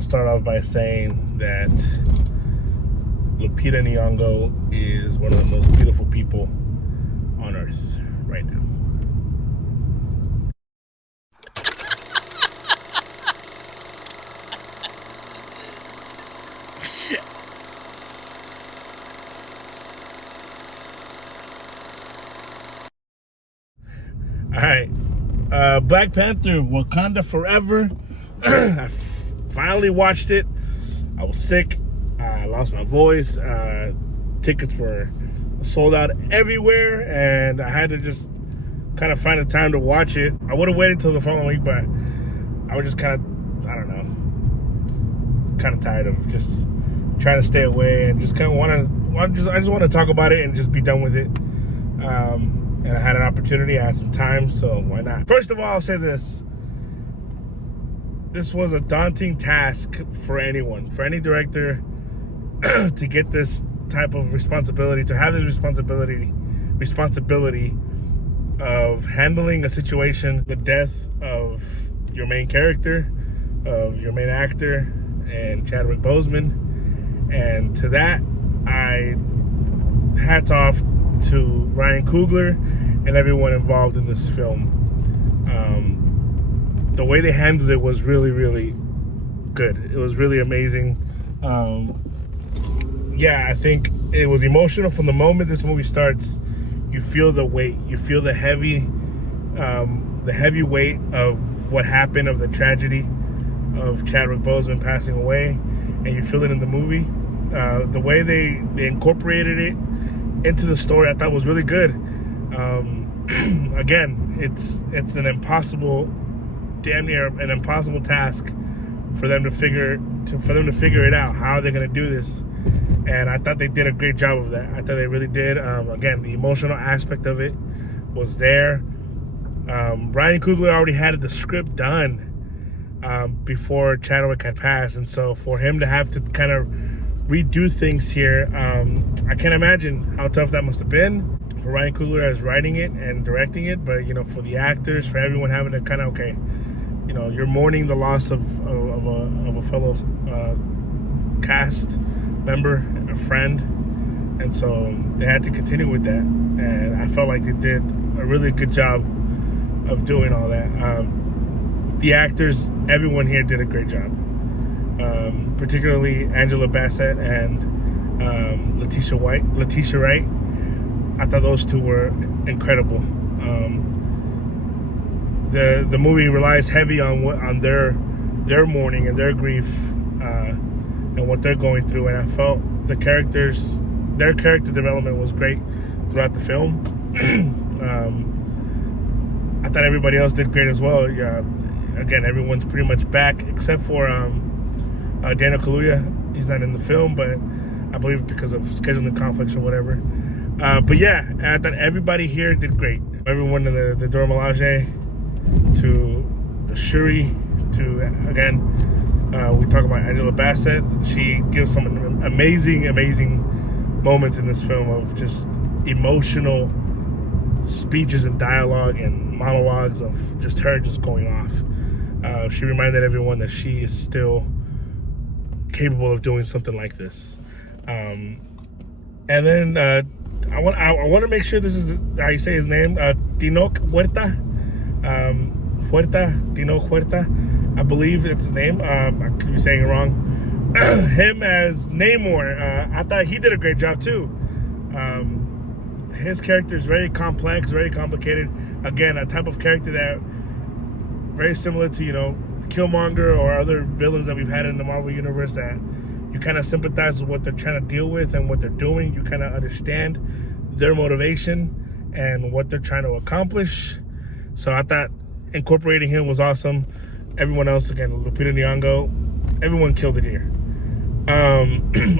I'll start off by saying that Lupita Nyong'o is one of the most beautiful people on earth right now. All right, Black Panther, Wakanda Forever. I finally watched it. I was sick. I lost my voice. Tickets were sold out everywhere, and I had to just kind of find a time to watch it. I would have waited until the following week, but I was just kind of, I don't know, kind of tired of just trying to stay away and just kind of I just want to talk about it and just be done with it. And I had an opportunity, I had some time, so why not? First of all, I'll say this. This was a daunting task for anyone, for any director to get this type of responsibility, to have this responsibility of handling a situation, the death of your main character, of your main actor, and Chadwick Boseman. And to that, hats off to Ryan Coogler and everyone involved in this film. The way they handled it was really, really good. It was really amazing. Yeah, I think it was emotional from the moment this movie starts. You feel the weight. You feel the heavy weight of what happened, of the tragedy of Chadwick Boseman passing away, and you feel it in the movie. The way they incorporated it into the story, I thought was really good. Again, it's an impossible, damn near an impossible task for them to figure it out how they're gonna do this, and I thought they did a great job of that. I thought they really did. Again, the emotional aspect of it was there. Ryan Coogler already had the script done before Chadwick had passed, and so for him to have to kind of redo things here, I can't imagine how tough that must have been for Ryan Coogler as writing it and directing it. But for the actors, for everyone having to kind of, okay, you're mourning the loss of a fellow cast member, a friend, and so they had to continue with that. And I felt like they did a really good job of doing all that. The actors, everyone here did a great job. Particularly Angela Bassett and Letitia Wright. I thought those two were incredible. The movie relies heavy on their mourning and their grief and what they're going through, and I felt their character development was great throughout the film. I thought everybody else did great as well. Again, everyone's pretty much back except for Daniel Kaluuya. He's not in the film, but I believe because of scheduling conflicts or whatever. But yeah, I thought everybody here did great. Everyone in the Dora Milaje, to Shuri, to, again, we talk about Angela Bassett. She gives some amazing moments in this film of just emotional speeches and dialogue and monologues of just her just going off. She reminded everyone that she is still capable of doing something like this. And then I want to make sure this is how you say his name, Tinoch Huerta. Tinoch Huerta, I believe it's his name. I could be saying it wrong. Him as Namor, I thought he did a great job too. His character is very complex, very complicated. Again, a type of character that very similar to Killmonger or other villains that we've had in the Marvel universe, that you kind of sympathize with what they're trying to deal with and what they're doing. You kind of understand their motivation and what they're trying to accomplish. So I thought incorporating him was awesome. Everyone else, again, Lupita Nyong'o, everyone killed it here.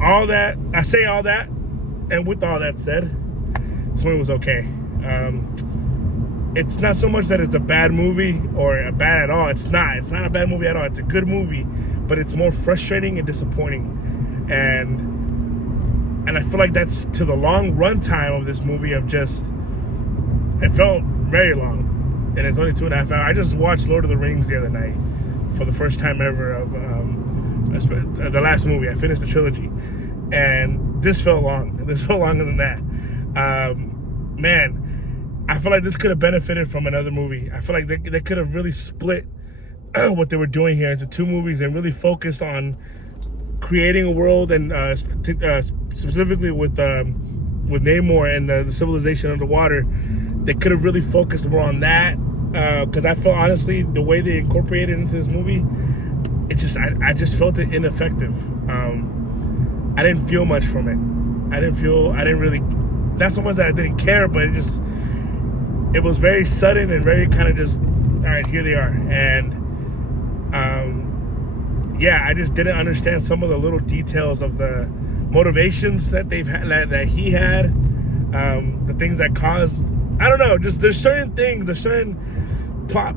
All that, and with all that said, this movie was okay. It's not so much that it's a bad movie or bad at all. It's not a bad movie at all. It's a good movie, but it's more frustrating and disappointing. And I feel like that's to the long run time of this movie of just, it felt very long. And it's only 2.5 hours. I just watched Lord of the Rings the other night for the first time ever of the last movie. I finished the trilogy, and this felt long. This felt longer than that. Man, I feel like this could have benefited from another movie. I feel like they could have really split what they were doing here into 2 movies and really focused on creating a world, and specifically with Namor and the civilization underwater. They could have really focused more on that, because I felt, honestly, the way they incorporated it into this movie, I just felt it ineffective. I didn't feel much from it. I didn't really, not so much that I didn't care, but it was very sudden and very kind of just, all right, here they are. And yeah, I just didn't understand some of the little details of the motivations that that he had, the things that caused, I don't know, just there's certain plot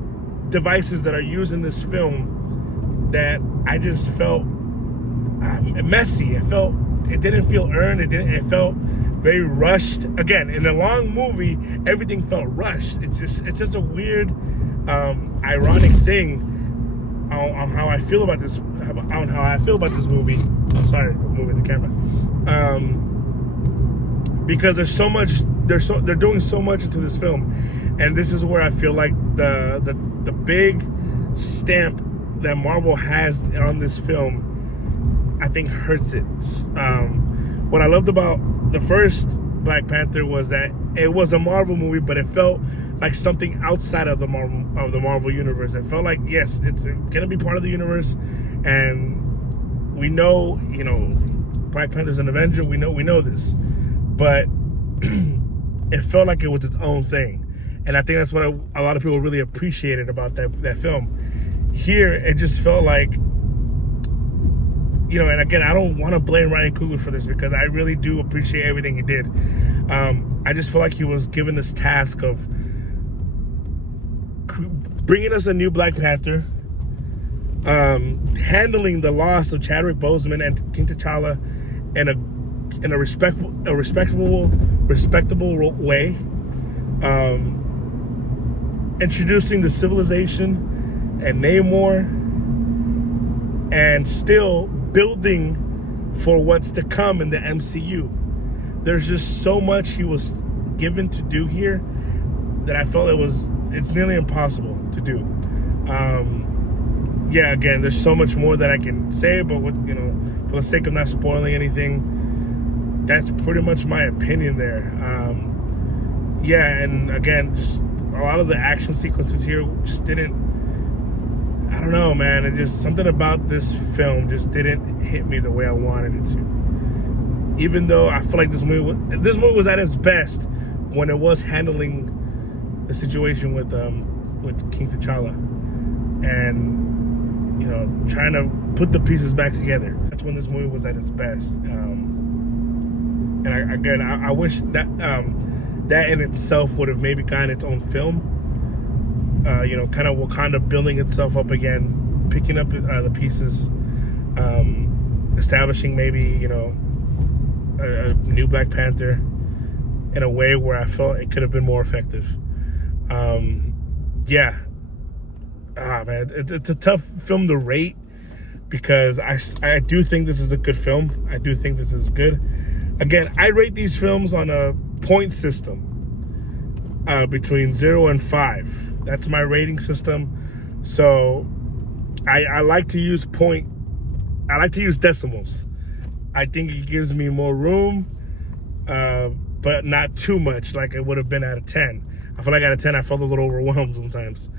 devices that are used in this film that I just felt messy. It didn't feel earned. It felt very rushed. Again, in a long movie, everything felt rushed. It's just a weird, ironic thing on how I feel about this. On how I feel about this movie. I'm sorry, I'm moving the camera. Because there's so much. They're doing so much into this film, and this is where I feel like the big stamp that Marvel has on this film, I think, hurts it. What I loved about the first Black Panther was that it was a Marvel movie, but it felt like something outside of the Marvel universe. It felt like, yes, it's gonna be part of the universe, and we know, Black Panther's an Avenger. We know this, but it felt like it was its own thing, and I think that's what a lot of people really appreciated about that film. Here, it just felt like, and again, I don't want to blame Ryan Coogler for this, because I really do appreciate everything he did. I just feel like he was given this task of bringing us a new Black Panther, handling the loss of Chadwick Boseman and King T'Challa in a respectable way, introducing the civilization and Namor, and still building for what's to come in the MCU. There's just so much he was given to do here that I felt it's nearly impossible to do. Yeah, again, there's so much more that I can say, but for the sake of not spoiling anything, that's pretty much my opinion there. Yeah, and again, just a lot of the action sequences here just didn't, I don't know, man. It just, something about this film just didn't hit me the way I wanted it to. Even though I feel like this movie was at its best when it was handling the situation with King T'Challa, and trying to put the pieces back together. That's when this movie was at its best. And I wish that that in itself would have maybe gotten its own film. Kind of Wakanda building itself up again, picking up the pieces, establishing maybe a new Black Panther in a way where I felt it could have been more effective. Yeah. Man, it's a tough film to rate, because I do think this is a good film. I do think this is good. Again, I rate these films on a point system, between 0 and 5. That's my rating system. So I like to use decimals. I think it gives me more room, but not too much like it would have been out of 10. I feel like out of 10, I felt a little overwhelmed sometimes.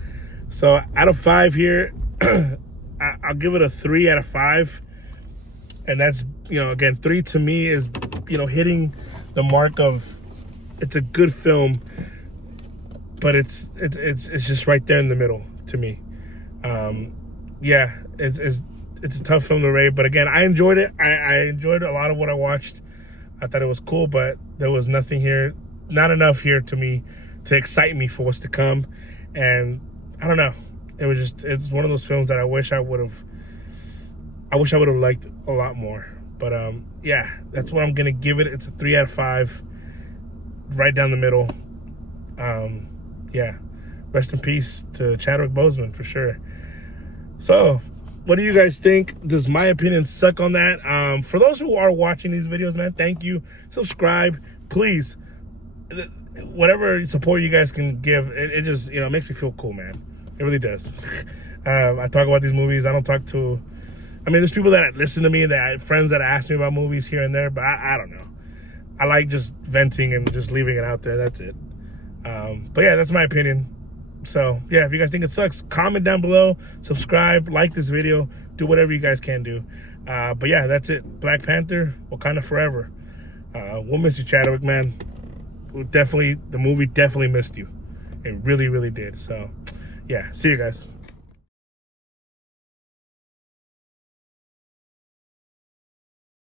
So out of 5 here, I'll give it a 3 out of 5. And that's, again, 3 to me is, hitting the mark of, it's a good film, but it's just right there in the middle to me. Yeah, it's a tough film to rate, but again, I enjoyed it. I enjoyed a lot of what I watched. I thought it was cool, but there was not enough here to me to excite me for what's to come. And I don't know. It's one of those films that I wish I would have liked a lot more. But yeah, that's what I'm gonna give it. It's a 3 out of 5, right down the middle. Yeah, rest in peace to Chadwick Boseman for sure. So What do you guys think? Does my opinion suck on that? For those who are watching these videos, man, thank you. Subscribe, please. Whatever support you guys can give, it just, you know, makes me feel cool, man. It really does. I talk about these movies. I don't talk to, I mean, there's people that listen to me, that friends that ask me about movies here and there, but I don't know. I like just venting and just leaving it out there. That's it. But yeah, that's my opinion. So yeah, if you guys think it sucks, comment down below, subscribe, like this video, do whatever you guys can do. But yeah, that's it. Black Panther, Wakanda forever. We'll miss you, Chadwick, man. The movie definitely missed you. It really, really did. So yeah, see you guys.